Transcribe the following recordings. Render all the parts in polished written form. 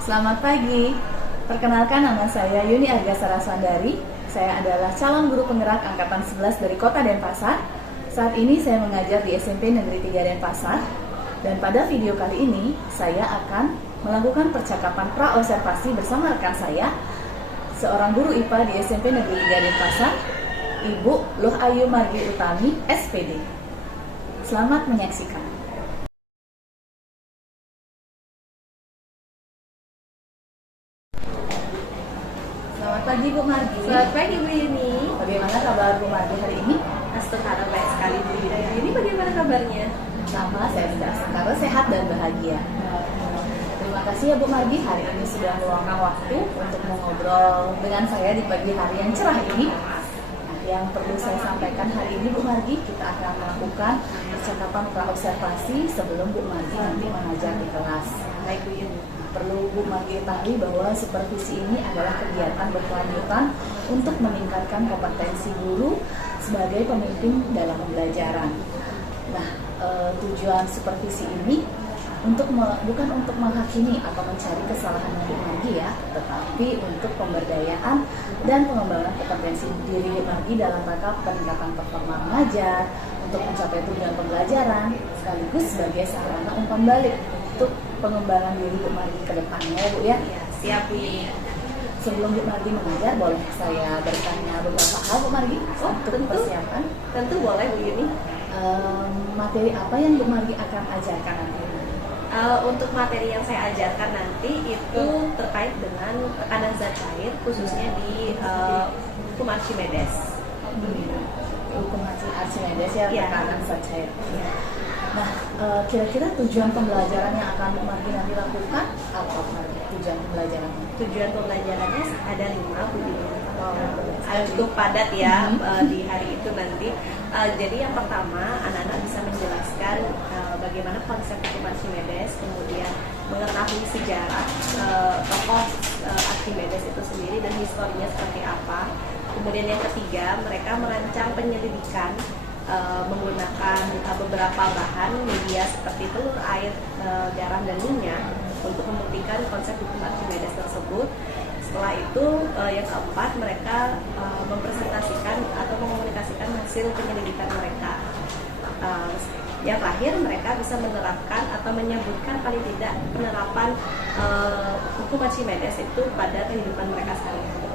Selamat pagi. Perkenalkan, nama saya Yuni Arga Saraswandari. Saya adalah calon guru penggerak angkatan 11 dari Kota Denpasar. Saat ini saya mengajar di SMP Negeri 3 Denpasar. Dan pada video kali ini saya akan melakukan percakapan pra-observasi bersama rekan saya, seorang guru IPA di SMP Negeri 3 Denpasar, Ibu Loh Ayu Margi Utami, SPD. Selamat menyaksikan. Selamat pagi Bu Margi. Selamat pagi Bu Yuni. Bagaimana kabar Bu Margi hari ini? Astagfirullah, baik sekali Bu Yuni. Ini bagaimana kabarnya? Sama, saya sudah sekarang sehat dan bahagia. Terima kasih ya Bu Margi, hari ini sudah meluangkan waktu untuk mengobrol dengan saya di pagi hari yang cerah ini. Yang perlu saya sampaikan hari ini Bu Margi, kita akan melakukan percakapan pra-observasi sebelum Bu Margi nanti mengajar di kelas. Baik Bu Yuni. Perlu Bu Margi ketahui bahwa supervisi ini adalah kegiatan berkelanjutan untuk meningkatkan kompetensi guru sebagai pemimpin dalam pembelajaran. Nah, tujuan supervisi ini bukan untuk menghakimi atau mencari kesalahan Bu Margi ya, tetapi untuk pemberdayaan dan pengembangan kompetensi diri Bu Margi dalam rangka peningkatan performa mengajar, untuk mencapai tujuan pembelajaran, sekaligus sebagai sarana umpan balik untuk pengembangan diri Bu Margi ke depannya ya Bu ya. Ya, siap Bu Yuni. Sebelum Bu Margi mengajar, boleh saya bertanya beberapa hal Bu Margi untuk tentu. persiapan? Tentu boleh Bu Yuni. Materi apa yang Bu Margi akan ajarkan nanti? Untuk materi yang saya ajarkan nanti itu terkait dengan tekanan zat cair, khususnya di hukum Archimedes. Hukum Archimedes ya, Ya. tekanan zat cair. Ya. Nah, kira-kira tujuan pembelajaran yang akan Bu Margi nanti lakukan apa Bu Margi? Tujuan pembelajarannya? Tujuan pembelajarannya ada 5 Bu Yuni. Cukup padat ya di hari itu nanti. Jadi yang pertama, anak-anak bisa menjelaskan bagaimana konsep hukum Archimedes, kemudian mengetahui sejarah tokoh Archimedes itu sendiri dan historinya seperti apa. Kemudian yang ketiga, mereka merancang penyelidikan menggunakan beberapa bahan media seperti telur, air, garam, dan minyak untuk membuktikan konsep hukum Archimedes tersebut. Setelah itu yang keempat, mereka mempresentasikan atau mengomunikasikan hasil penyelidikan mereka. Yang terakhir, mereka bisa menerapkan atau menyebutkan paling tidak penerapan hukum Archimedes itu pada kehidupan mereka sehari-hari.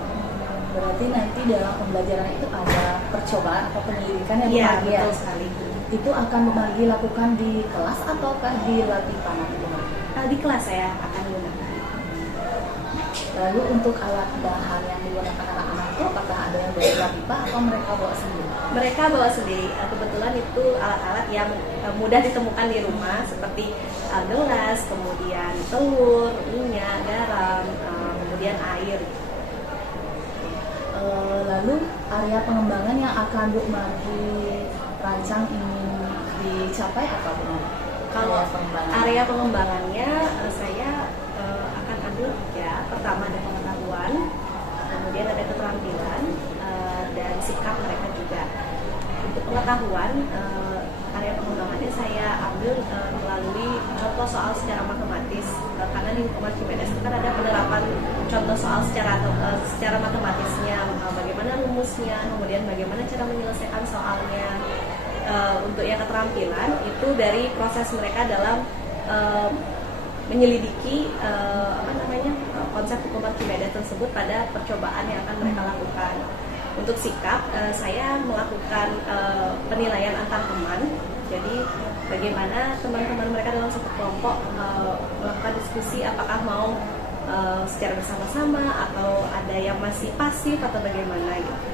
Berarti nanti dalam pembelajaran itu ada percobaan atau penyelidikan yang Bu Iya, Margi ya? betul sekali. Itu akan Bu Margi lakukan di kelas ataukah di latihan nanti Bu Margi? Di kelas saya akan gunakan. Lalu untuk alat bahan yang digunakan anak-anak itu apakah ada yang dari Lapipa atau mereka bawa sendiri? Mereka bawa sendiri. Kebetulan itu alat-alat yang mudah ditemukan di rumah seperti gelas, kemudian telur, minyak, garam, kemudian air. Lalu area pengembangan yang akan Bu Margi rancang ingin dicapai apa Bu Margi? Kalau pengembangan. area pengembangannya saya akan ambil ya, pertama ada pengetahuan, kemudian ada keterampilan dan sikap mereka juga. Untuk pengetahuan, area pengembangannya saya ambil melalui contoh soal secara matematis, karena di hukum Archimedes itu kan ada penerapan contoh soal secara matematisnya, bagaimana rumusnya, kemudian bagaimana cara menyelesaikan soalnya. Untuk yang keterampilan itu dari proses mereka dalam menyelidiki konsep hukum Archimedes tersebut pada percobaan yang akan mereka lakukan. Untuk sikap, saya melakukan penilaian antar teman. Jadi bagaimana teman-teman mereka dalam satu kelompok melakukan diskusi apakah mau secara bersama-sama atau ada yang masih pasif atau bagaimana gitu.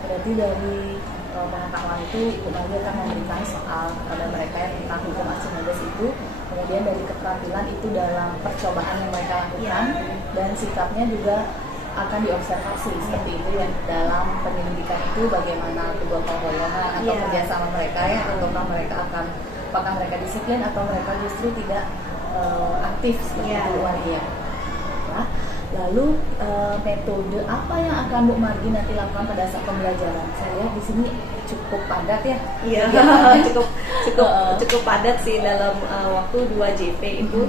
Berarti dari pengetahuan itu Bu Margi akan memberikan soal kepada mereka yang tentang hukum Archimedes itu, kemudian dari keterampilan itu dalam percobaan yang mereka lakukan, dan sikapnya juga akan diobservasi seperti itu ya, dalam penyelidikan itu bagaimana kegotong royongan atau kerjasama mereka ya, apakah mereka disiplin atau mereka justru tidak aktif seperti itu ya. Nah, lalu metode apa yang akan Bu Margi nanti lakukan pada saat pembelajaran? Saya di sini cukup padat ya. Iya, cukup padat sih dalam waktu 2 JP itu.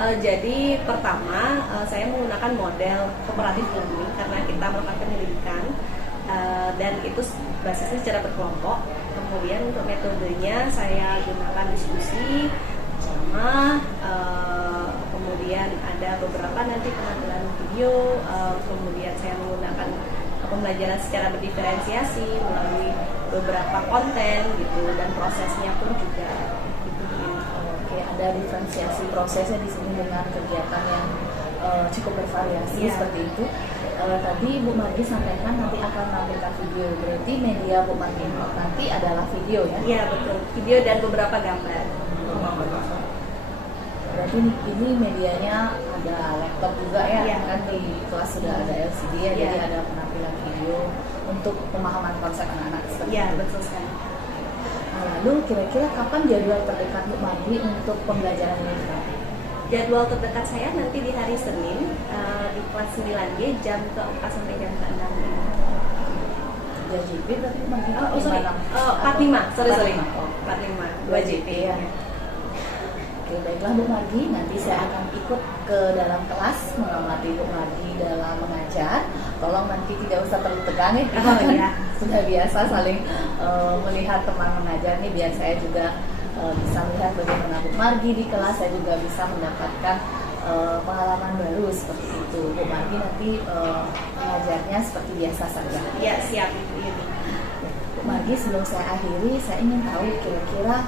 Jadi pertama saya menggunakan model kooperatif learning karena kita melakukan penyelidikan dan itu basisnya secara berkelompok. Kemudian untuk metodenya saya gunakan diskusi sama kemudian ada beberapa nanti penampilan video, kemudian saya menggunakan pembelajaran secara berdiferensiasi melalui beberapa konten gitu, dan prosesnya pun juga gitu. Oke, ada diferensiasi prosesnya di sini dengan kegiatan yang cukup bervariasi seperti itu. Tadi Bu Margi sampaikan nanti akan menampilkan video, berarti media Bu Margi nanti adalah video ya? Iya betul, video dan beberapa gambar. Berarti ini medianya ada laptop juga ya, kan di kelas sudah ada LCD ya, jadi ada penampilan video untuk pemahaman konsep anak-anak seperti itu. Betul sekali. Lalu kira-kira kapan jadwal terdekat Bu Margi untuk pembelajaran ini? Jadwal terdekat saya nanti di hari Senin di kelas 9G jam ke-4 sampai jam ke-6. JP berarti Bu Margi? Oh, sorry. 45, sorry. 45, 2JP ya. Oke, baiklah Bu Margi, nanti saya akan ikut ke dalam kelas mengamati Bu Margi dalam mengajar. Tolong nanti tidak usah terlalu tegang ya, kita kan sudah biasa saling melihat teman mengajar nih, biar saya juga bisa melihat bagaimana Bu Margi di kelas, saya juga bisa mendapatkan pengalaman baru seperti itu. Bu Margi nanti mengajarnya seperti biasa saja. Iya, siap. Bu Margi, sebelum saya akhiri, saya ingin tahu kira-kira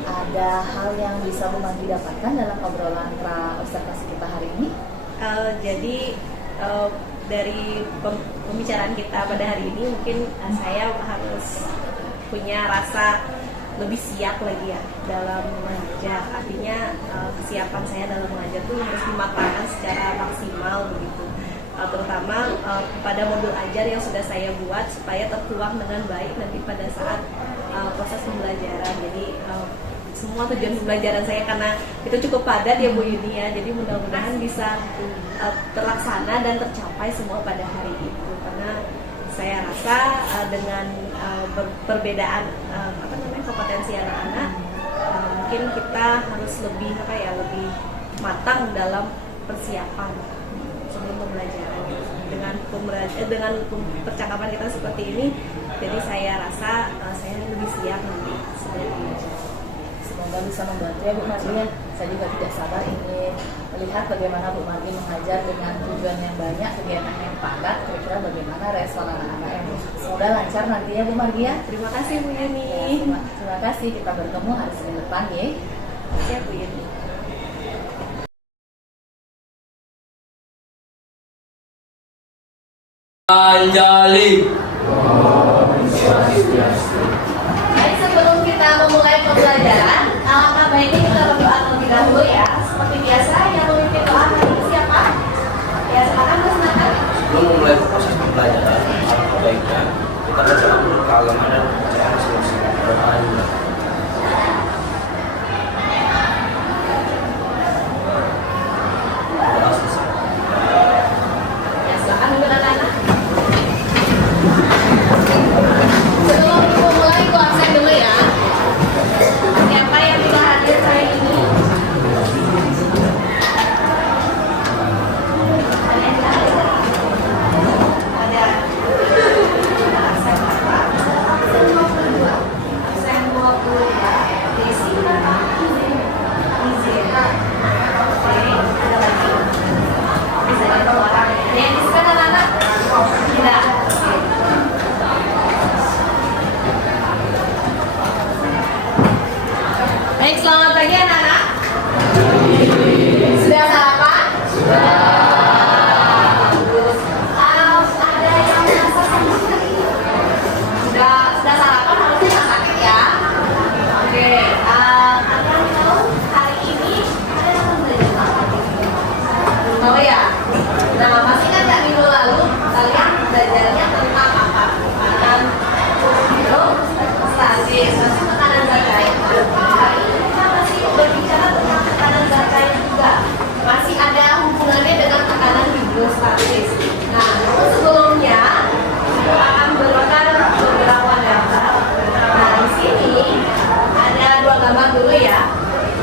ada hal yang bisa Bu Margi dapatkan dalam obrolan pra-observasi kita hari ini? Jadi dari pembicaraan kita pada hari ini mungkin saya harus punya rasa lebih siap lagi ya dalam mengajar. Artinya kesiapan saya dalam mengajar itu harus dimatangkan secara maksimal begitu. Terutama pada modul ajar yang sudah saya buat supaya tertuang dengan baik nanti pada saat proses pembelajaran. Jadi semua tujuan pembelajaran saya, karena itu cukup padat ya Bu Yuni ya, jadi mudah-mudahan bisa terlaksana dan tercapai semua pada hari itu, karena saya rasa dengan perbedaan kompetensi anak-anak, mungkin kita harus lebih lebih matang dalam persiapan sebelum pembelajaran. Dengan percakapan kita seperti ini, jadi saya rasa saya lebih siap nanti sebelum belajar. Semoga bisa membantu ya Bu Margi ya. Saya juga tidak sabar ingin melihat bagaimana Bu Margi mengajar dengan tujuan yang banyak, kegiatan yang padat. Kira-kira bagaimana respon anak-anak yang semoga lancar nanti ya Bu Margi ya. Terima kasih Bu Yuni. Ya, terima kasih, kita bertemu hari Senin depan ya. Siap Bu Yuni. Anjali. Baik, sebelum kita memulai pembelajaran, alangkah baiknya kita berdoa terlebih dahulu ya. Seperti biasa, yang memimpin doa hari ini siapa? Ya, silakan Mas Naka. Sebelum memulai proses pembelajaran, alangkah baiknya kita berdoa dulu keagamaan dan kepercayaan masing-masing. Berdoa dulu. Ya, silakan memimpin anak-anak. Sebelum memulai kelas dulu ya. Siapa yang tidak hadir hari ini? Ada yang tidak hadir? Ada. Absen 22. Desi. Izina. Oke, ada lagi. Bisa ada orang. Ada yang disukai anak-anak? Tidak. Baik, selamat pagi anak-anak. Sudah sarapan? Sudah. Ada yang merasa sakit? Sudah sarapan, harusnya nggak sakit ya. Oke, kalian tahu hari ini ada yang belajar apa? Tahu ya? Nah, masih kan nggak minggu lalu kalian belajarnya tentang apa? Tekanan hidrostasis, masih tekanan zat cair. Hari ini kita masih berbicara tentang tekanan zat cair juga. Masih ada hubungannya dengan tekanan hidrostasis. Nah, namun sebelumnya kita akan berikan beberapa gambar. Nah, di sini ada dua gambar dulu ya.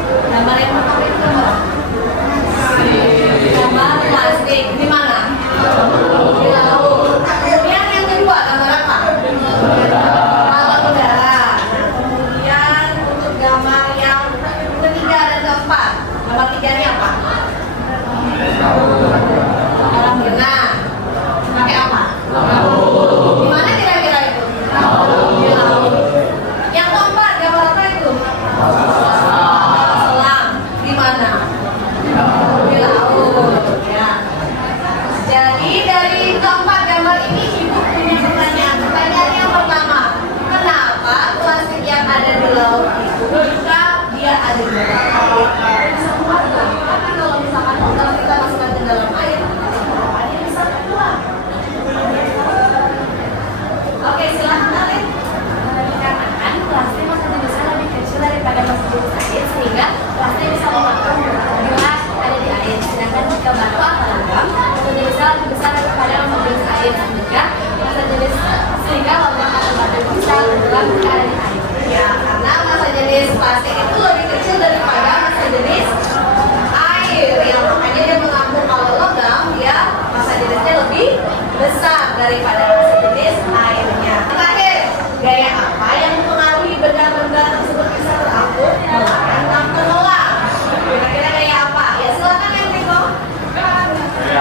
Gambar yang pertama itu gambar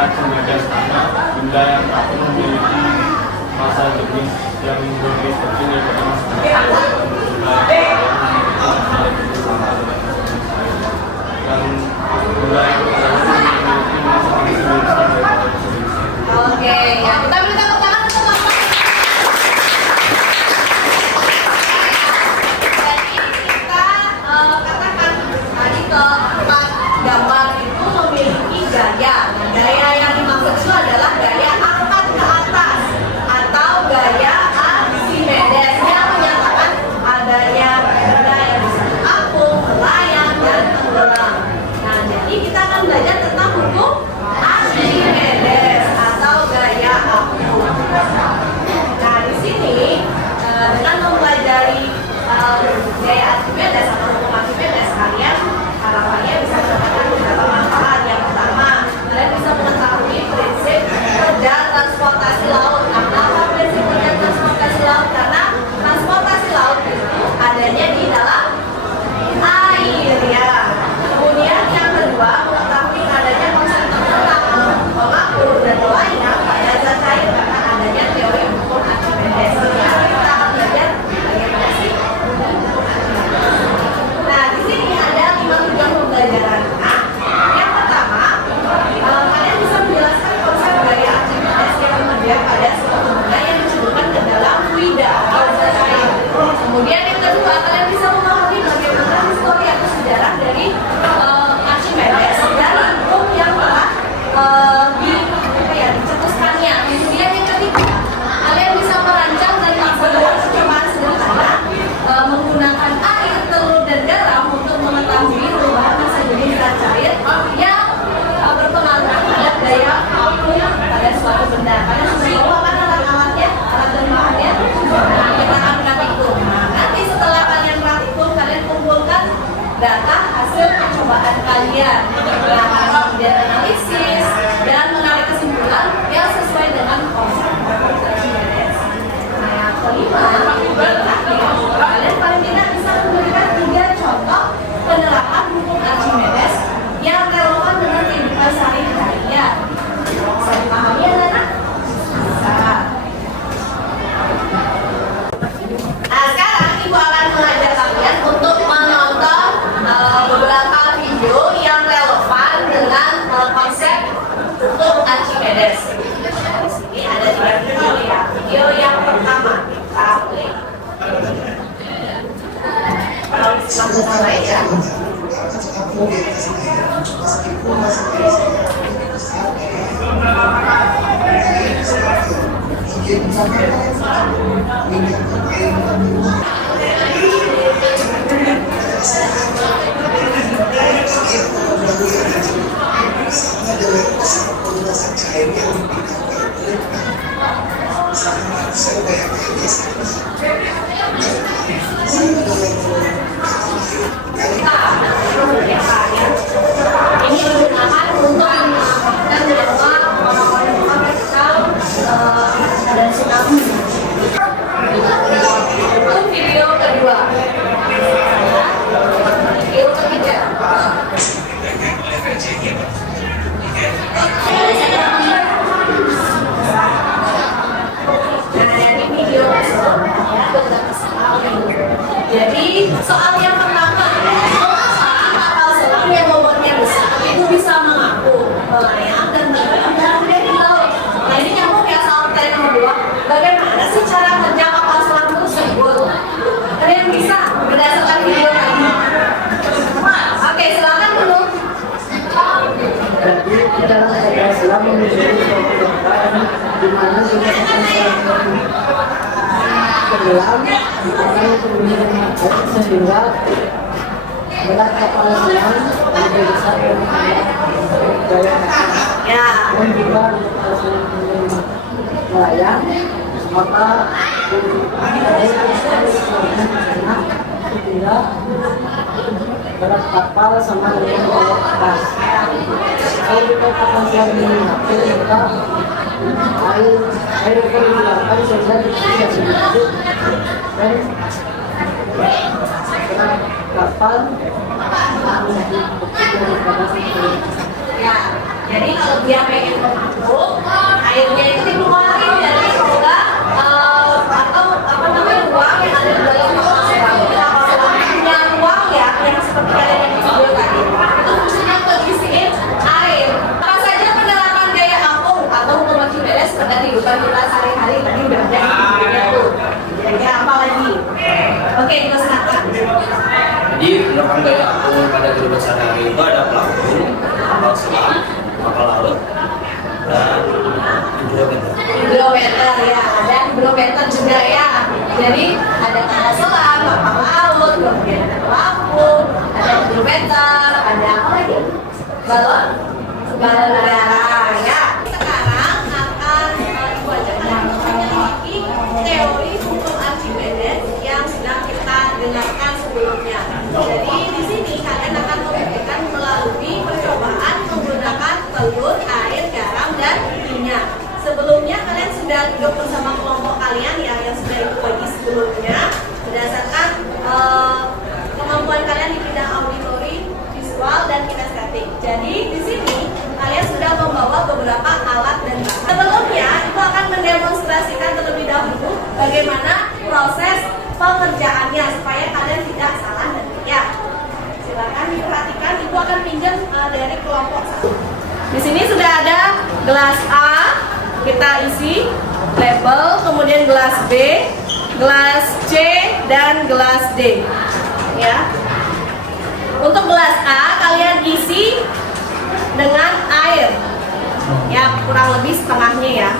Archimedes karena benda yang tak memiliki massa jenis yang lebih kecil daripada massa dan benda yang memiliki massa yang lebih besar daripada Oke, ya kita beri tepuk tangan untuk Bapak. Jadi kita katakan tadi keempat gambar itu memiliki gaya. Nah, gaya yang dimaksud itu adalah gaya angkat ke atas atau gaya Archimedes yang menyatakan adanya benda yang bisa mengapung, melayang, dan tenggelam. Nah, jadi kita akan belajar tentang hukum Archimedes atau gaya apung. Nah, di sini dengan mempelajari gaya Archimedes atau hukum Archimedes, kalian harapannya bisa mendapatkan beberapa manfaat. Yang pertama, kalian bisa mengetahui prinsip kerja transportasi laut. Nah, kenapa prinsip kerja transportasi laut? Karena transportasi laut itu adanya di dalam air, ya. Kemudian yang kedua, mengetahui adanya konsep tenggelam, mengapung, dan melayang pada zat cair karena adanya teori hukum Archimedes. Sekarang kita akan belajar bagaimana sih hukum Archimedes. Nah, di sini ada 5 tujuan pembelajaran. Nah, yang pertama, kalian bisa menjelaskan konsep gaya Archimedes yang kemudian pada suatu benda yang dicelupkan ke dalam fluida atau zat cair. Kemudian yang kedua, kalian bisa memahami bagaimana histori atau sejarah dari Archimedes dan hukum yang telah dicetuskannya. Kemudian yang ketiga, kalian bisa merancang dan melakukan percobaan sederhana menggunakan air, telur, dan garam untuk mengetahui perubahan massa jenis zat cair yang berpengaruh terhadap daya apung pada suatu benda. Kalian sudah tahu kan alat-alatnya, alat dan bahannya? Nah, kita akan praktikum. Nah, nanti setelah kalian praktikum, kalian kumpulkan data hasil percobaan kalian. Nah, kemudian analisis dan menarik kesimpulan yang sesuai dengan konsep Archimedes. Nah, yang kelima, kalian paling tidak bisa memberikan 3 contoh penerapan hukum Archimedes yang relevan dengan kehidupan sehari-hari. Bisa dipahami ya, anak? Bisa. Nah, sekarang Ibu akan mengajak kalian untuk menonton beberapa video yang relevan dengan konsep hukum Archimedes. Di sini ada 3 video ya. Video yang pertama kita play. Langsung mulai ya. Ini digunakan untuk mengamankan nyawa orang-orang vertikal dan tsunami. Untuk video kedua. Video ketiga. Nah, dari video tersebut ada beberapa soal. Jadi soal yang pertama, mengapa kapal selam yang bobotnya besar itu bisa mengapung, melayang, dan tenggelam di laut? Nah, ini nyambung ya soal pertanyaan nomor 2. Bagaimana sih cara kerja kapal selam tersebut? Kalian bisa berdasarkan video tadi. Oke, silakan dulu. Jadi dalam kapal selam menuju tempat di mana kebetulan tenggelam karena kemudian sehingga berat kapal selam lebih besar dari daya dan juga melayang, maka sehingga berat kapal sama dengan bawah atas. Kalau kita kapal selam ini maka air akan dikeluarkan sehingga tidak sedikit dan kapal Ya, Jadi kalau dia pengen mengapung, airnya itu dikeluarin dari semoga atau apa namanya ruang yang ada di dalam punya ruang ya yang seperti kalian yang video tadi itu fungsinya untuk isiin air. Apa saja penerapan gaya apung atau otomatis beres pada kehidupan kita sehari-hari tadi udah ada di videonya tuh. Kira-kira apa lagi? Oke, kita silakan. Jadi penerapan gaya apung pada kehidupan sehari-hari itu ada pelampung, kapal selam, kapal laut, dan Hidrometer ya, ada hidrometer juga ya. Jadi ada kapal selam, kapal laut, kemudian ada pelampung, ada hidrometer, ada apa lagi? Balon udara ya. Sekarang akan Ibu ajak kalian untuk menyelidiki teori hukum Archimedes yang sedang kita dengarkan sebelumnya. Jadi di sini kalian akan membuktikan melalui percobaan menggunakan telur, air, garam, dan minyak. Sebelumnya kalian sudah duduk bersama kelompok kalian ya yang sudah ikut lagi sebelumnya berdasarkan kemampuan kalian di bidang auditori, visual, dan kinestetik. Jadi di sini kalian sudah membawa beberapa alat dan bahan. Sebelumnya itu akan mendemonstrasikan terlebih dahulu bagaimana proses pengerjaannya supaya kalian tidak salah dan ya. Silakan diperhatikan. Ibu akan pinjam dari kelompok 1. Di sini sudah ada gelas A. Kita isi label, kemudian gelas B, gelas C, dan gelas D. Ya. Untuk gelas A kalian isi dengan air. Ya, kurang lebih setengahnya ya.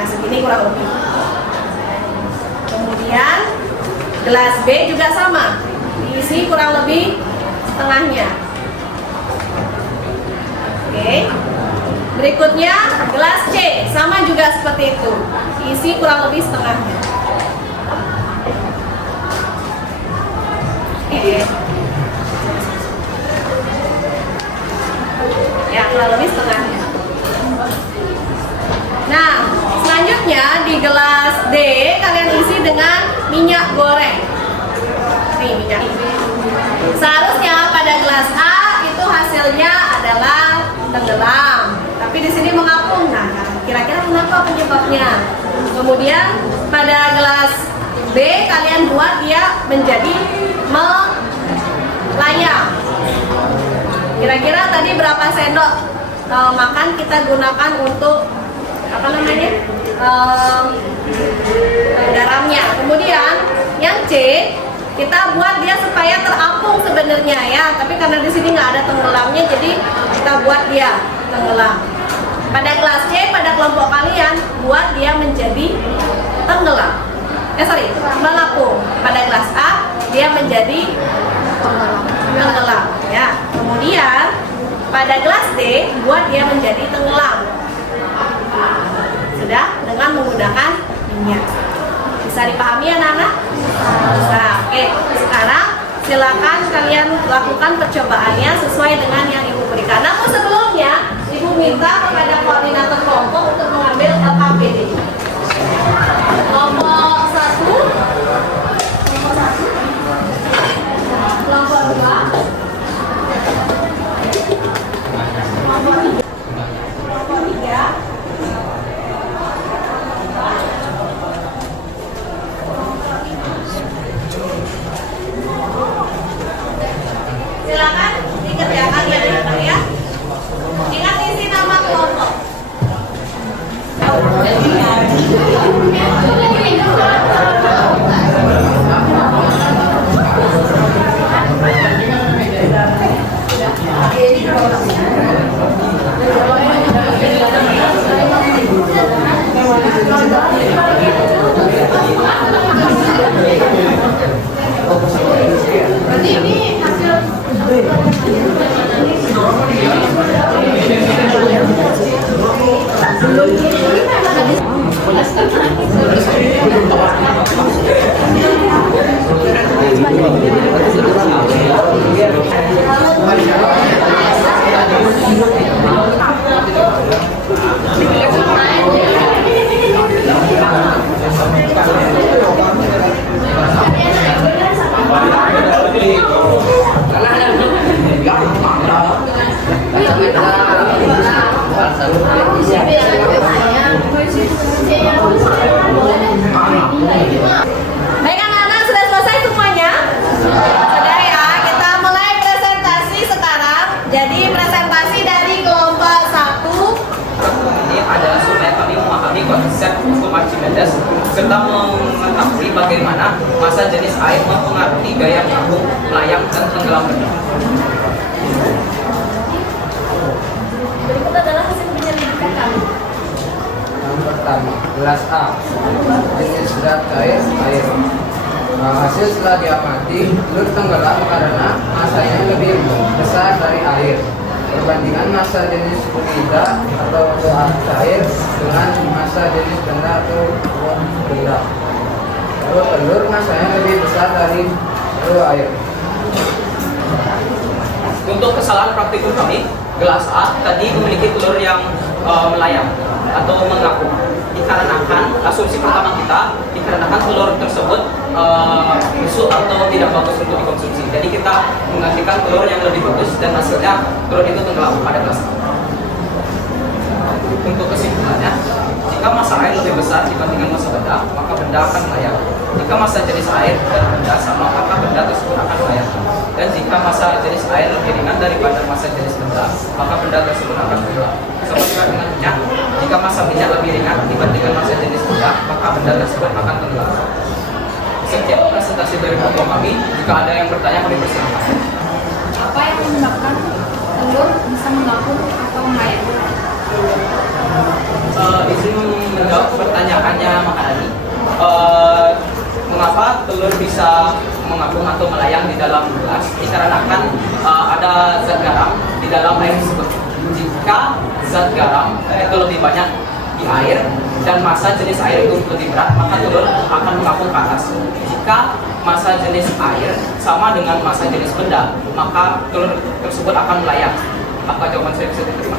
Nah, segini kurang lebih. Kemudian gelas B juga sama. Diisi kurang lebih setengahnya. Oke. Berikutnya gelas C sama juga seperti itu. Isi kurang lebih setengahnya. Oke. Ya, kurang lebih setengahnya. Nah, selanjutnya di gelas D kalian isi dengan minyak goreng. Nih minyak. Seharusnya pada gelas A itu hasilnya adalah tenggelam, tapi di sini mengapung. Nah, kira-kira kenapa penyebabnya? Kemudian pada gelas B kalian buat dia menjadi melayang. Kira-kira tadi berapa sendok makan kita gunakan untuk apa namanya garamnya. Kemudian yang C kita buat dia supaya terapung sebenarnya ya, tapi karena di sini nggak ada tenggelamnya, jadi kita buat dia tenggelam. Pada kelas C, pada kelompok kalian buat dia menjadi tenggelam. Melapung. Pada kelas A dia menjadi tenggelam. Ya. Kemudian pada kelas D buat dia menjadi tenggelam. Sudah dengan menggunakan minyak. Bisa dipahami anak-anak? Bisa. Oke, sekarang silakan kalian lakukan percobaannya sesuai dengan yang Ibu berikan. Namun sebelumnya, Ibu minta kepada koordinator kelompok untuk mengambil LKPD. Kelompok 1, kelompok 2, kelompok 3. Silakan dikerjakan ya. Ingat isi nama kelompok. Berarti ini hasil Kalah jadi presentasi dari kelompok 1. Ini adalah supaya kami memahami konsep hukum Archimedes serta mengetahui bagaimana massa jenis air mempengaruhi gaya mengapung, melayang, dan tenggelam benda. Berikut adalah hasil penyelidikan kami. Yang pertama, gelas A, jenis zat cair air. Hasil setelah diamati, telur tenggelam karena masanya lebih besar dari air. Perbandingan massa jenis fluida atau cair dengan massa jenis benda atau benda. Kalau telur masanya lebih besar dari air. Untuk kesalahan praktikum kami, gelas A tadi memiliki telur yang melayang atau mengapung. Dikarenakan asumsi pertama kita, dikarenakan telur tersebut busuk atau tidak bagus untuk dikonsumsi. Jadi kita menggantikan telur yang lebih bagus dan hasilnya telur itu tenggelam pada gelas. Untuk kesimpulannya, jika massa air lebih besar dibandingkan massa benda, maka benda akan melayang. Jika massa jenis air dan benda sama, maka benda tersebut akan melayang. Dan jika massa jenis air lebih ringan daripada massa jenis benda, maka benda tersebut akan tenggelam. Seperti dengan minyak, jika massa minyak lebih ringan dibandingkan massa jenis benda, maka benda tersebut akan tenggelam. Sekian presentasi dari kelompok kami. Jika ada yang bertanya, kami persilakan. Apa yang menyebabkan telur bisa mengapung atau melayang? Izin menjawab pertanyaannya Makanani. Mengapa telur bisa mengapung atau melayang di dalam gelas? Dikarenakan ada zat garam di dalam air tersebut. Jika zat garam itu lebih banyak di air dan massa jenis air itu lebih berat, maka telur akan mengapung ke atas. Jika massa jenis air sama dengan massa jenis benda, maka telur tersebut akan melayang. Apa jawaban saya bisa diterima?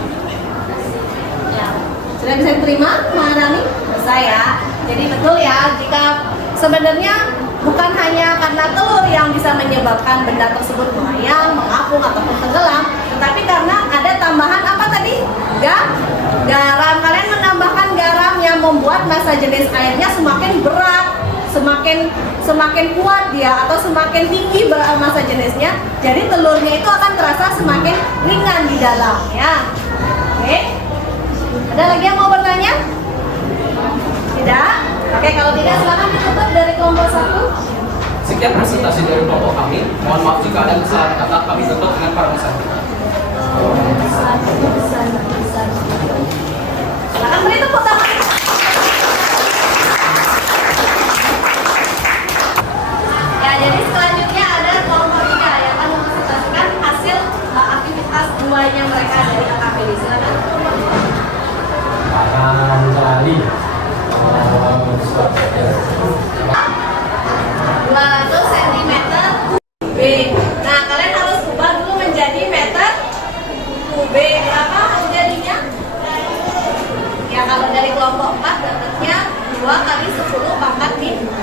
Sudah bisa diterima, Maharani? Saya. Jadi betul ya, jika sebenarnya bukan hanya karena telur yang bisa menyebabkan benda tersebut melayang, mengapung, ataupun tenggelam, tetapi karena ada tambahan apa tadi? Garam. Kalian menambahkan garam yang membuat massa jenis airnya semakin berat, semakin kuat dia, atau semakin tinggi massa jenisnya. Jadi telurnya itu akan terasa semakin ringan di dalam, ya. Oke. Ada lagi yang mau bertanya? Tidak? Oke, kalau tidak silakan ditutup dari kelompok 1. Sekian presentasi dari kelompok kami. Mohon maaf jika ada kesalahan kata, kami tutup dengan para peserta. Silakan beri tepuk tangan. Ya, jadi selanjutnya ada kelompok 3 yang akan mempresentasikan hasil aktivitas duanya mereka dari KKPD. Silakan. Mencari 200 cm B. Nah, kalian harus ubah dulu menjadi meter B. Berapa jadinya? Ya, kalau dari kelompok 4 dapatnya 2 kali 10 pangkat min 4.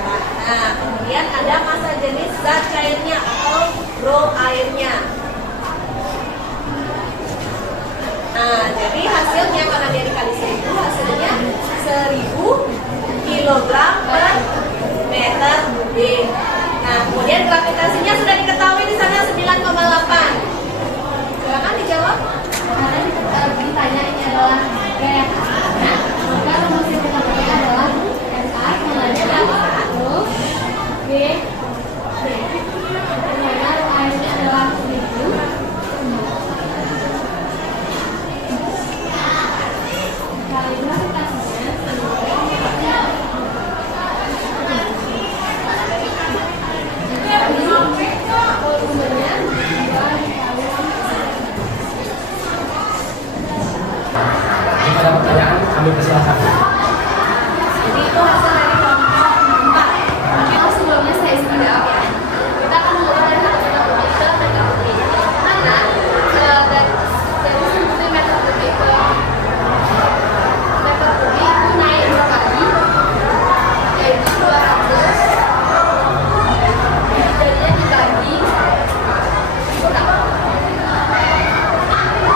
Nah, kemudian ada massa jenis zat cairnya atau rho airnya. Nah, jadi hasilnya karena dia dikali 1000, hasilnya 1000 kg per meter kubik. Nah, kemudian gravitasinya sudah diketahui di sana 9,8. Silakan dijawab. Karena ditanya ini adalah gaya karena maka rumus yang kita pakai adalah MA nilainya adalah 100 B dimana airnya adalah 1000 kali gravitasinya volumenya 2 Jika ada pertanyaan, kami persilakan. Jadi itu hasil dari kelompok 4. Itu sebelumnya saya isi di dalam ya. Kita akan mulai dari meter kubik ke meter kubik. Karena dari 10 meter kubik ke meter kubik itu naik 2 kali, yaitu 200. Jadinya dibagi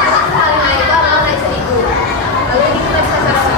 atas kali naik itu adalah naik 1000. Lalu ini kita bisa cari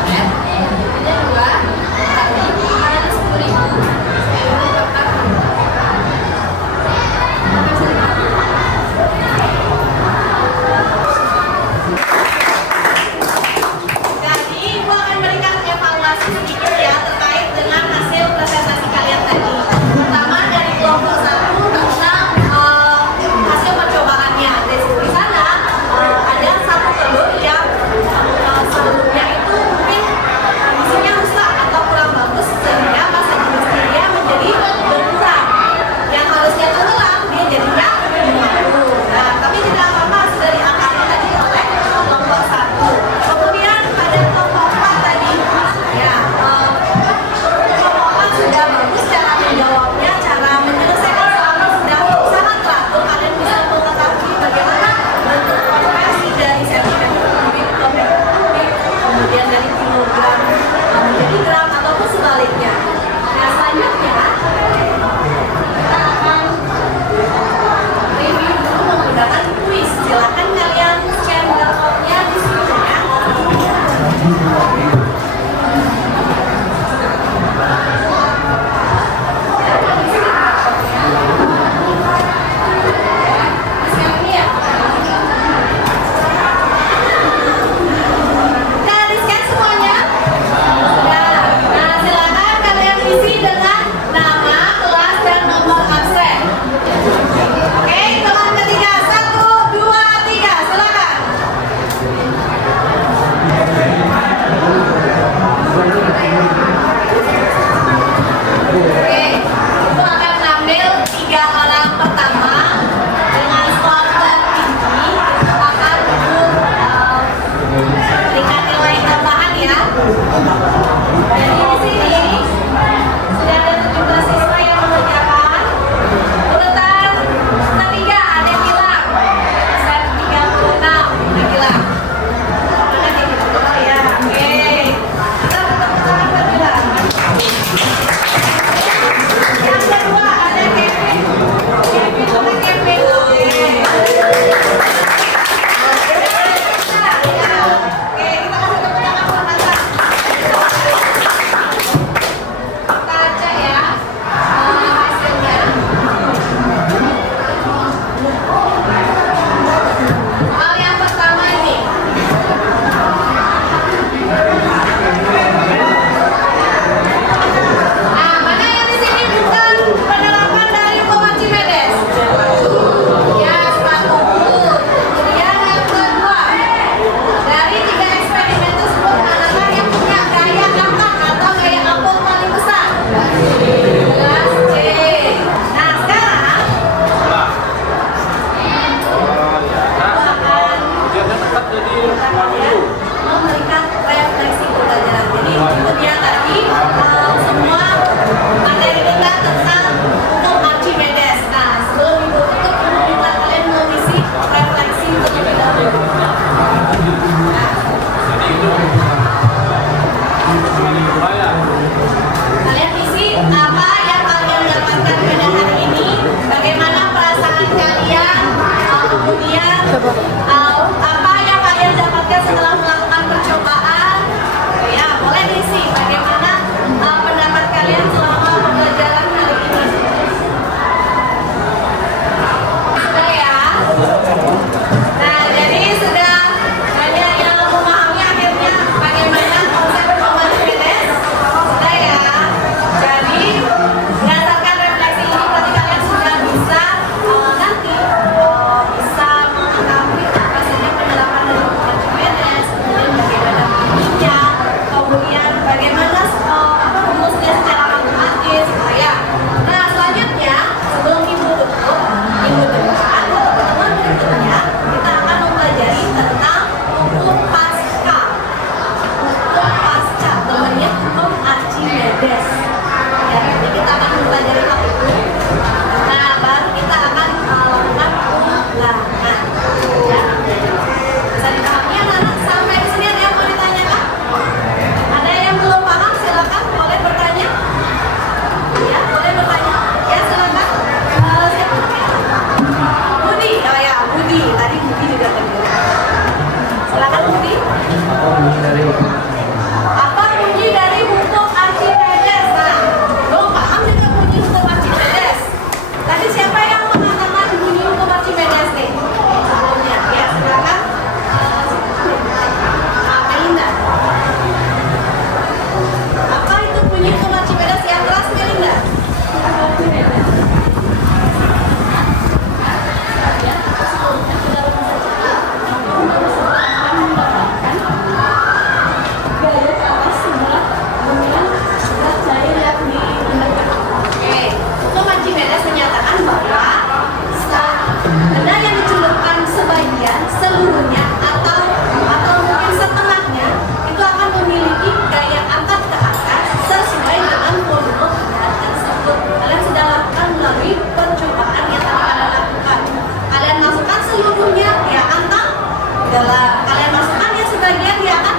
kalian masukkan ya sebagian, dia akan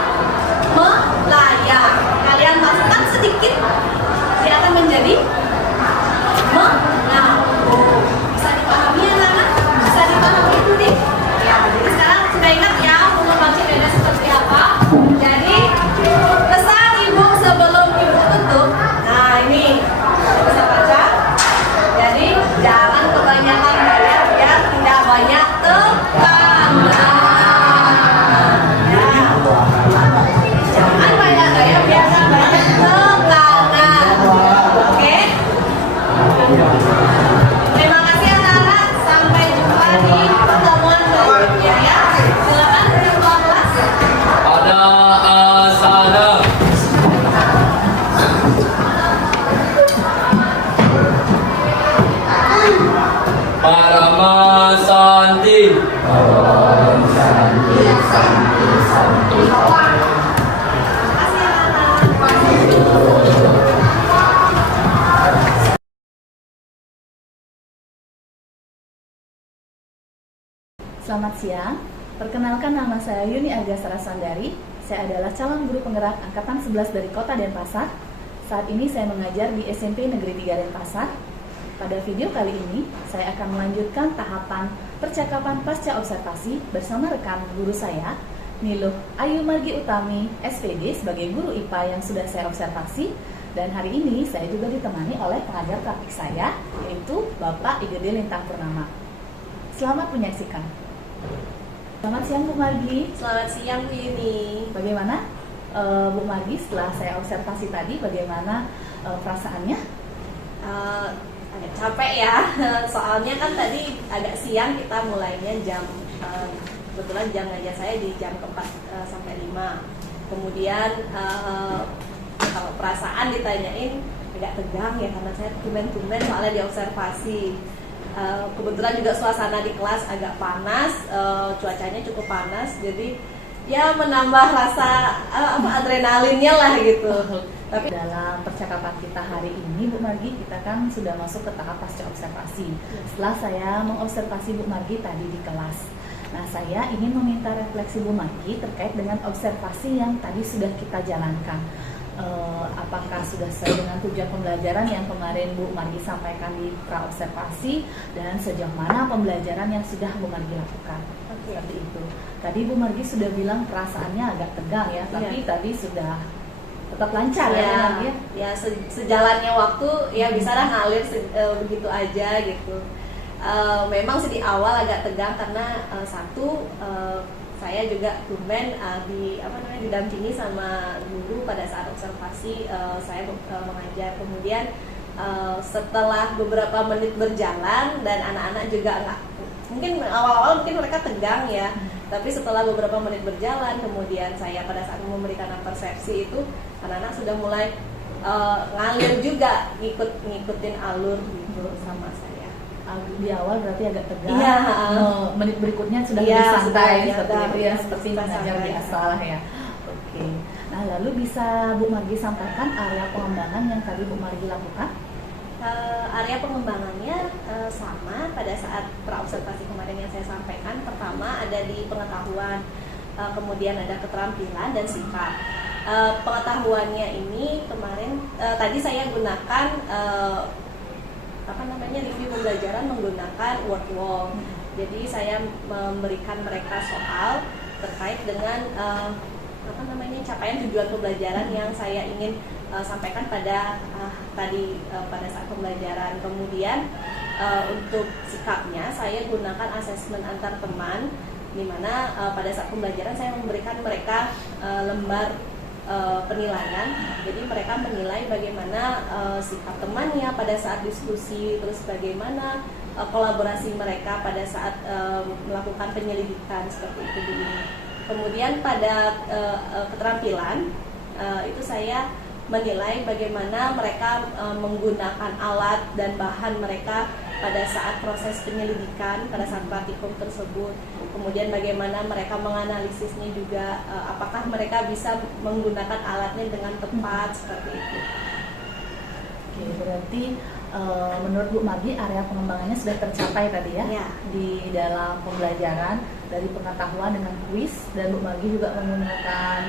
melayang. Kalian masukkan sedikit, dia akan menjadi mengambung. Bisa dipahami ya anak? Bisa dipahami itu nih? Ya, jadi sekarang sudah ingat ya untuk mancing dada seperti apa? Jadi pesan ibu sebelum ibu tutup. Nah ini bisa baca. Jadi jangan kebanyakan gaya biar tidak banyak tekanan. Ya. Jangan banyak gaya biar tidak banyak tekanan. Oke? Terima kasih anak-anak. Sampai jumpa di pertemuan berikutnya ya. Silakan ketua kelas. Ada asana. Parama Santi. Selamat siang, perkenalkan nama saya Yuni Aga Sarasandari. Saya adalah calon guru penggerak Angkatan 11 dari Kota Denpasar. Saat ini saya mengajar di SMP Negeri 3 Denpasar. Pada video kali ini, saya akan melanjutkan tahapan percakapan pasca observasi bersama rekan guru saya, Niluh Ayu Margi Utami, SPG sebagai guru IPA yang sudah saya observasi. Dan hari ini saya juga ditemani oleh pengajar praktik saya, yaitu Bapak Igede Lintang Purnama. Selamat menyaksikan. Selamat siang Bu Margi. Selamat siang Bu Yuni. Bagaimana Bu Margi setelah saya observasi tadi, bagaimana perasaannya? Agak capek ya, soalnya kan tadi agak siang kita mulainya jam kebetulan jam ngajar saya di jam 4 sampai 5. Kemudian kalau perasaan ditanyain agak tegang ya karena saya tumben-tumben soalnya diobservasi. Kebetulan juga suasana di kelas agak panas, cuacanya cukup panas, jadi ya menambah rasa adrenalinnya lah gitu. Tapi dalam percakapan kita hari ini Bu Margi, kita kan sudah masuk ke tahap pasca observasi. Setelah saya mengobservasi Bu Margi tadi di kelas, nah saya ingin meminta refleksi Bu Margi terkait dengan observasi yang tadi sudah kita jalankan. Apakah sudah sesuai dengan tujuan pembelajaran yang kemarin Bu Margi sampaikan di pra-observasi, dan sejauh mana pembelajaran yang sudah Bu Margi lakukan? Seperti itu. Tadi Bu Margi sudah bilang perasaannya agak tegang ya, tapi tadi sudah tetap lancar ya. Ya sejalannya waktu ya bisa lah ngalir begitu aja gitu. Memang sih di awal agak tegang karena saya juga tumben didampingi sama guru pada saat observasi. Saya mengajar, kemudian setelah beberapa menit berjalan dan anak-anak juga mungkin awal-awal mungkin mereka tegang ya, tapi setelah beberapa menit berjalan, kemudian saya pada saat memberikan persepsi itu anak-anak sudah mulai ngalir juga, ngikutin alur gitu sama saya. Di awal berarti agak tegang, iya, menit berikutnya sudah iya, lebih santai sudah, seperti itu ya, seperti mengajar biasa lah ya. Oke. Nah, lalu bisa Bu Margi sampaikan area pengembangan yang tadi Bu Margi lakukan? Area pengembangannya sama pada saat pra-observasi kemarin yang saya sampaikan. Pertama ada di pengetahuan, kemudian ada keterampilan dan sikap. Pengetahuannya ini kemarin tadi saya gunakan review pembelajaran menggunakan word wall. Jadi saya memberikan mereka soal terkait dengan capaian tujuan pembelajaran yang saya ingin sampaikan pada pada saat pembelajaran. Kemudian untuk sikapnya saya gunakan asesmen antar teman, di mana pada saat pembelajaran saya memberikan mereka lembar penilaian. Jadi mereka menilai bagaimana sikap temannya pada saat diskusi, terus bagaimana kolaborasi mereka pada saat melakukan penyelidikan seperti itu dulu. Kemudian pada keterampilan itu saya menilai bagaimana mereka menggunakan alat dan bahan mereka pada saat proses penyelidikan, pada saat praktikum tersebut. Kemudian bagaimana mereka menganalisisnya juga, apakah mereka bisa menggunakan alatnya dengan tepat, seperti itu. Oke, berarti menurut Bu Margi area pengembangannya sudah tercapai tadi ya, Ya. di dalam pembelajaran, dari pengetahuan dengan kuis, dan Bu Margi juga menggunakan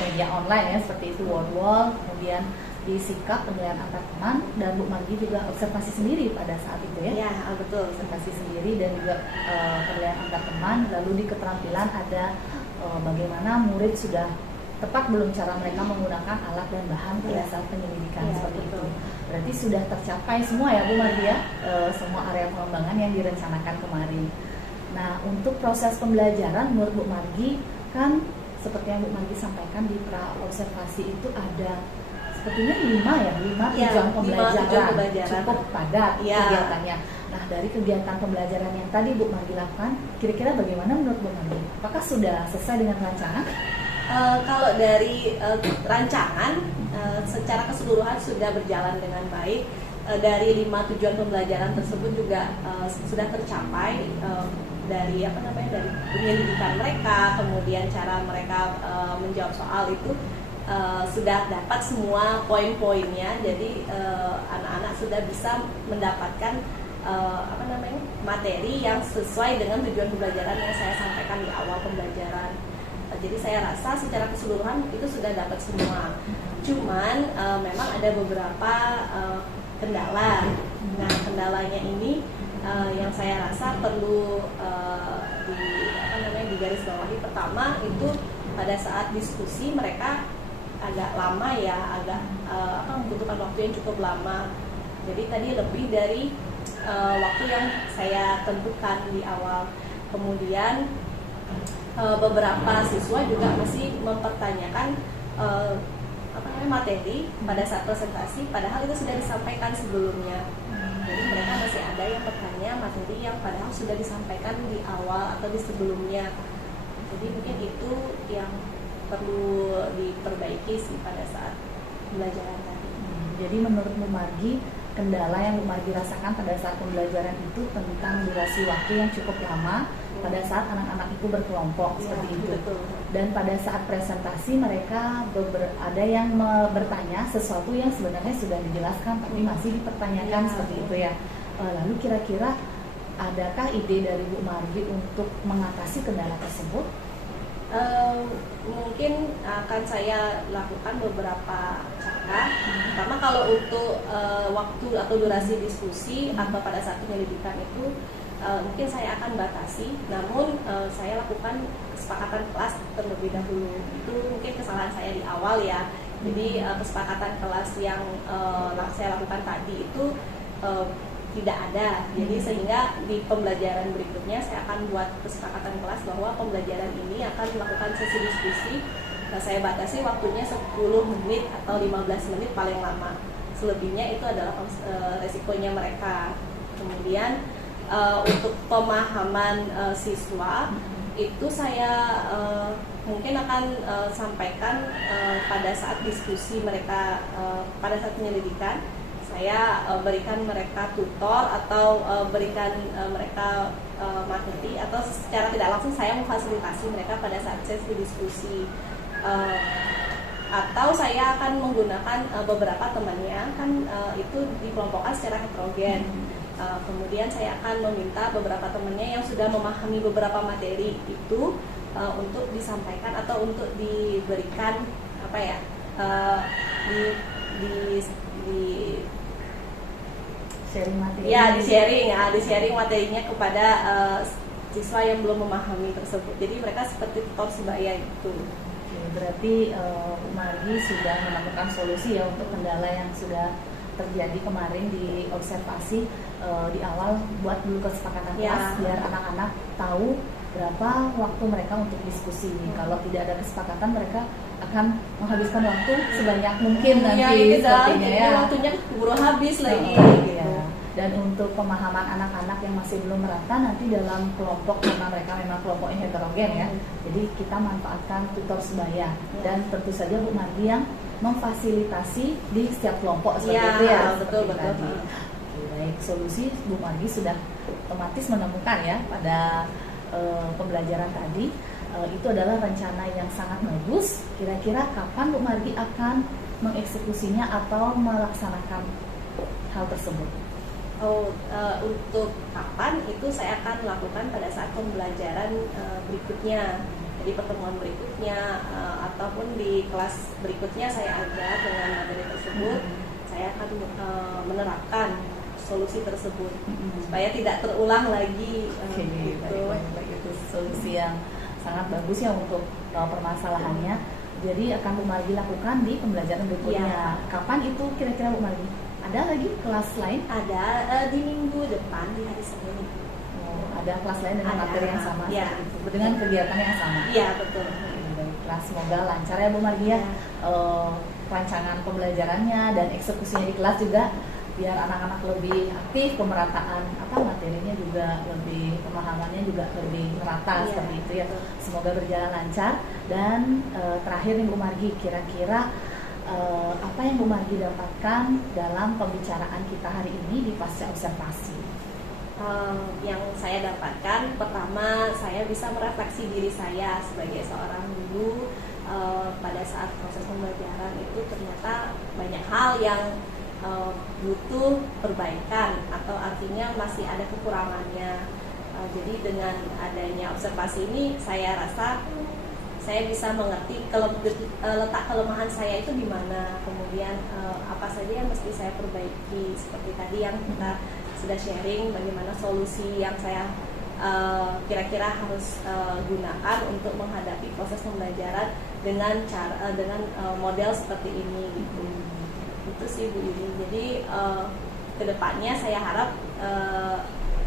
media online ya seperti itu, Wordwall, kemudian di sikap penilaian antar teman, dan Bu Margi juga observasi sendiri pada saat itu ya. Ya, betul. Observasi sendiri dan juga penilaian antar teman. Lalu di keterampilan ada bagaimana murid sudah tepat belum cara mereka menggunakan alat dan bahan pada saat penyelidikan seperti itu. Berarti sudah tercapai semua ya Bu Margi ya, semua area pengembangan yang direncanakan kemarin. Nah, untuk proses pembelajaran menurut Bu Margi kan seperti yang Bu Margi sampaikan di pra observasi itu ada sepertinya 5 tujuan pembelajaran, cukup padat kegiatannya. Nah, dari kegiatan pembelajaran yang tadi Bu Margi lakukan, kira-kira bagaimana menurut Bu Margi? Apakah sudah selesai dengan rancangan? Kalau dari rancangan secara keseluruhan sudah berjalan dengan baik. Dari 5 tujuan pembelajaran tersebut juga sudah tercapai dari dari penyelidikan mereka, kemudian cara mereka menjawab soal itu sudah dapat semua poin-poinnya. Jadi anak-anak sudah bisa mendapatkan materi yang sesuai dengan tujuan pembelajaran yang saya sampaikan di awal pembelajaran. Jadi saya rasa secara keseluruhan itu sudah dapat semua. Cuman memang ada beberapa kendala. Nah, kendalanya ini yang saya rasa perlu digarisbawahi. Pertama itu pada saat diskusi mereka agak lama ya, membutuhkan waktu yang cukup lama. Jadi tadi lebih dari waktu yang saya tentukan di awal. Kemudian beberapa siswa juga masih mempertanyakan materi pada saat presentasi, padahal itu sudah disampaikan sebelumnya. Jadi mereka masih ada yang bertanya materi yang padahal sudah disampaikan di awal atau di sebelumnya. Jadi mungkin itu yang perlu diperbaiki sih pada saat pembelajaran tadi. Jadi menurut Bu Margi, kendala yang Bu Margi rasakan pada saat pembelajaran itu tentang durasi waktu yang cukup lama pada saat anak-anak itu berkelompok seperti itu. Betul. Dan pada saat presentasi mereka ada yang bertanya sesuatu yang sebenarnya sudah dijelaskan tapi masih dipertanyakan seperti itu ya. Lalu kira-kira adakah ide dari Bu Margi untuk mengatasi kendala tersebut? Mungkin akan saya lakukan beberapa cara. Pertama, kalau untuk waktu atau durasi diskusi atau pada saat penyelidikan itu mungkin saya akan batasi, namun saya lakukan kesepakatan kelas terlebih dahulu. Itu mungkin kesalahan saya di awal ya. Jadi kesepakatan kelas yang saya lakukan tadi itu tidak ada. Jadi sehingga di pembelajaran berikutnya saya akan buat kesepakatan kelas bahwa pembelajaran ini akan melakukan sesi diskusi. Saya batasi waktunya 10 menit atau 15 menit paling lama. Selebihnya itu adalah resikonya mereka. Kemudian untuk pemahaman siswa itu saya mungkin akan sampaikan pada saat diskusi mereka, pada saat penyelidikan. Saya berikan mereka tutor atau berikan mereka materi, atau secara tidak langsung saya memfasilitasi mereka pada saat sesi diskusi, atau saya akan menggunakan beberapa temannya, kan itu dikelompokkan secara heterogen. Kemudian saya akan meminta beberapa temannya yang sudah memahami beberapa materi itu untuk disampaikan atau untuk diberikan di Sharing materi. Ya, di sharing materinya kepada siswa yang belum memahami tersebut. Jadi mereka seperti tutor sebaya itu. Oke, berarti Bu Margi sudah menemukan solusi ya untuk kendala yang sudah terjadi kemarin di observasi di awal. Buat dulu kesepakatan kelas biar anak-anak tahu berapa waktu mereka untuk diskusi. Kalau tidak ada kesepakatan, mereka akan menghabiskan waktu sebanyak mungkin nanti sepertinya ya. Waktunya keburu habis lagi. Dan untuk pemahaman anak-anak yang masih belum merata nanti dalam kelompok, karena mereka memang kelompoknya heterogen ya. Jadi kita manfaatkan tutor sebaya dan tentu saja Bu Margi yang memfasilitasi di setiap kelompok seperti itu ya. Betul. Baik, solusi Bu Margi sudah otomatis menemukan ya pada pembelajaran tadi. Itu adalah rencana yang sangat bagus. Kira-kira kapan Bu Margi akan mengeksekusinya atau melaksanakan hal tersebut? Untuk kapan itu saya akan lakukan pada saat pembelajaran berikutnya. Jadi pertemuan berikutnya ataupun di kelas berikutnya saya ajar dengan materi tersebut, saya akan menerapkan solusi tersebut supaya tidak terulang lagi. Gitu. Baik, itu solusi yang sangat bagus ya untuk permasalahannya. Jadi akan Bu Margi lakukan di pembelajaran berikutnya. Ya. Kapan itu kira-kira Bu Margi? Ada lagi kelas lain? Ada di minggu depan, di hari Senin. Ada kelas lain dengan Ada. materi yang sama, Ya. seperti itu, dengan kegiatan yang sama. Iya, betul. Baiklah, semoga lancar ya Bu Margi ya. Rancangan pembelajarannya dan eksekusinya di kelas juga, biar anak-anak lebih aktif, pemerataan materinya juga lebih, pemahamannya juga lebih merata. Iya, seperti itu ya. betul. Semoga berjalan lancar. Dan terakhir nih Bu Margi, kira-kira apa yang Bu Margi dapatkan dalam pembicaraan kita hari ini di pasca observasi? Yang saya dapatkan, pertama saya bisa merefleksi diri saya sebagai seorang guru. Pada saat proses pembelajaran itu ternyata banyak hal yang butuh perbaikan atau artinya masih ada kekurangannya. Jadi dengan adanya observasi ini saya rasa saya bisa mengerti letak kelemahan saya itu di mana, kemudian apa saja yang mesti saya perbaiki, seperti tadi yang kita sudah sharing bagaimana solusi yang saya kira-kira harus gunakan untuk menghadapi proses pembelajaran dengan model seperti ini gitu. Itu sih Bu Yuni. Jadi kedepannya saya harap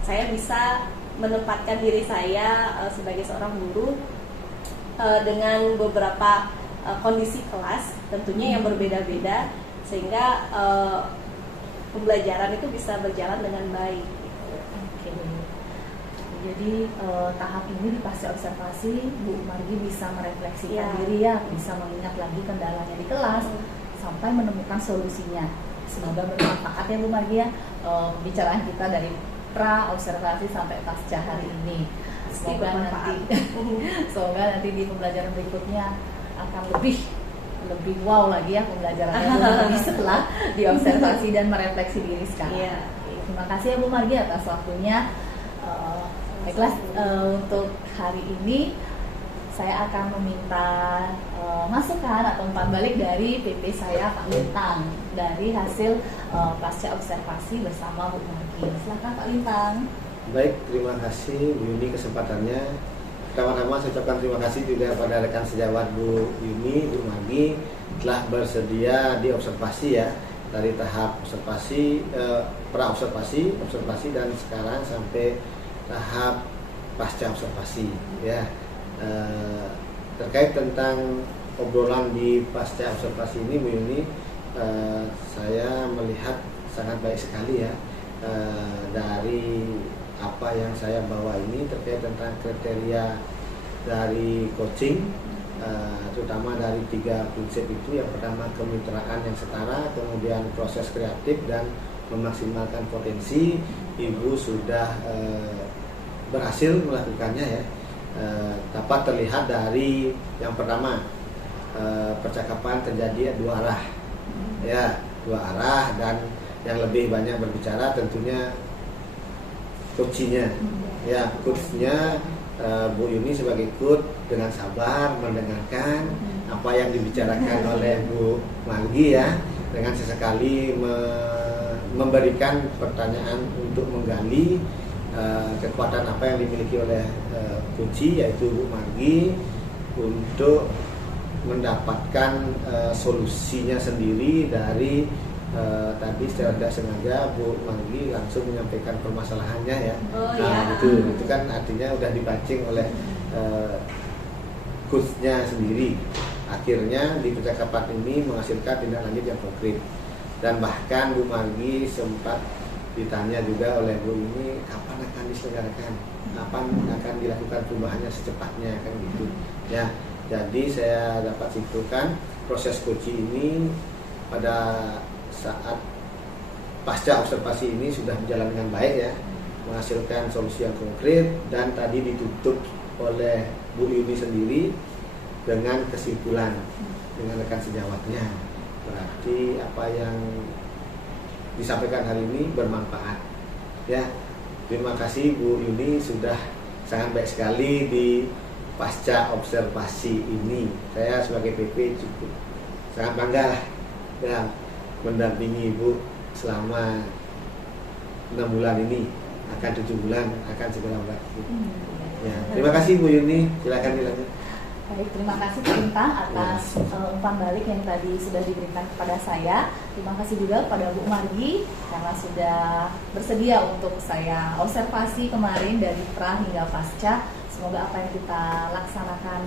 saya bisa menempatkan diri saya sebagai seorang guru dengan beberapa kondisi kelas tentunya yang berbeda-beda, sehingga pembelajaran itu bisa berjalan dengan baik. Oke. Jadi tahap ini di pasca observasi Bu Margi bisa merefleksikan diri ya, bisa mengingat lagi kendalanya di kelas sampai menemukan solusinya. Semoga bermanfaat ya Bu Margi ya, pembicaraan kita dari pra observasi sampai pasca hari ini. Semoga nanti di pembelajaran berikutnya akan lebih wow lagi ya pembelajarannya lebih setelah diobservasi dan merefleksi diri sekarang. Terima kasih ya Bu Margi atas waktunya. Baiklah, untuk hari ini saya akan meminta masukan atau umpan balik dari PP saya Pak Lintang dari hasil pasca observasi bersama Bu Margi. Silakan Pak Lintang. Baik, terima kasih Bu Yuni kesempatannya. Pertama-tama saya ucapkan terima kasih juga pada rekan sejawat Bu Yuni, Bu Margi telah bersedia di observasi ya, dari tahap observasi, pra observasi, observasi dan sekarang sampai tahap pasca observasi ya. Terkait tentang obrolan di pasca observasi ini Bu Yuni, saya melihat sangat baik sekali ya, dari apa yang saya bawa ini terkait tentang kriteria dari coaching, terutama dari 3 prinsip itu. Yang pertama kemitraan yang setara, kemudian proses kreatif dan memaksimalkan potensi. Ibu sudah berhasil melakukannya ya. Dapat terlihat dari yang pertama, percakapan terjadi 2 arah ya, 2 arah, dan yang lebih banyak berbicara tentunya coachnya ya. Coachnya Bu Yuni sebagai coach dengan sabar mendengarkan apa yang dibicarakan oleh Bu Margi ya, dengan sesekali memberikan pertanyaan untuk menggali kekuatan apa yang dimiliki oleh coach yaitu Bu Margi untuk mendapatkan solusinya sendiri dari tadi secara tidak sengaja Bu Margi langsung menyampaikan permasalahannya ya. Itu kan artinya udah dipancing oleh coachnya sendiri. Akhirnya di percakapan ini menghasilkan tindak lanjut yang konkret, dan bahkan Bu Margi sempat ditanya juga oleh Bu ini kapan akan diselenggarakan, kapan akan dilakukan perubahannya secepatnya kan gitu ya. Jadi saya dapat simpulkan proses coaching ini pada saat pasca observasi ini sudah berjalan dengan baik ya, menghasilkan solusi yang konkret, dan tadi ditutup oleh Bu Yuni sendiri dengan kesimpulan dengan rekan sejawatnya. Berarti apa yang disampaikan hari ini bermanfaat Ya, terima kasih Bu Yuni sudah sangat baik sekali di pasca observasi ini. Saya sebagai PP cukup sangat bangga lah ya mendampingi Ibu selama 6 bulan ini, akan 7 bulan akan segera berakhir. Ya, terima kasih Bu Yuni, silakan dilanjut. Baik, terima kasih Pak Bintang atas umpan balik yang tadi sudah diberikan kepada saya. Terima kasih juga kepada Bu Margi karena sudah bersedia untuk saya observasi kemarin dari pra hingga pasca. Semoga apa yang kita laksanakan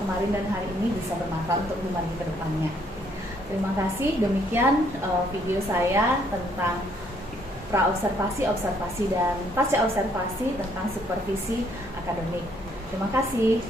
kemarin dan hari ini bisa bermanfaat untuk Bu Margi ke depannya. Terima kasih, demikian video saya tentang pra observasi, observasi dan pasca observasi tentang supervisi akademik. Terima kasih.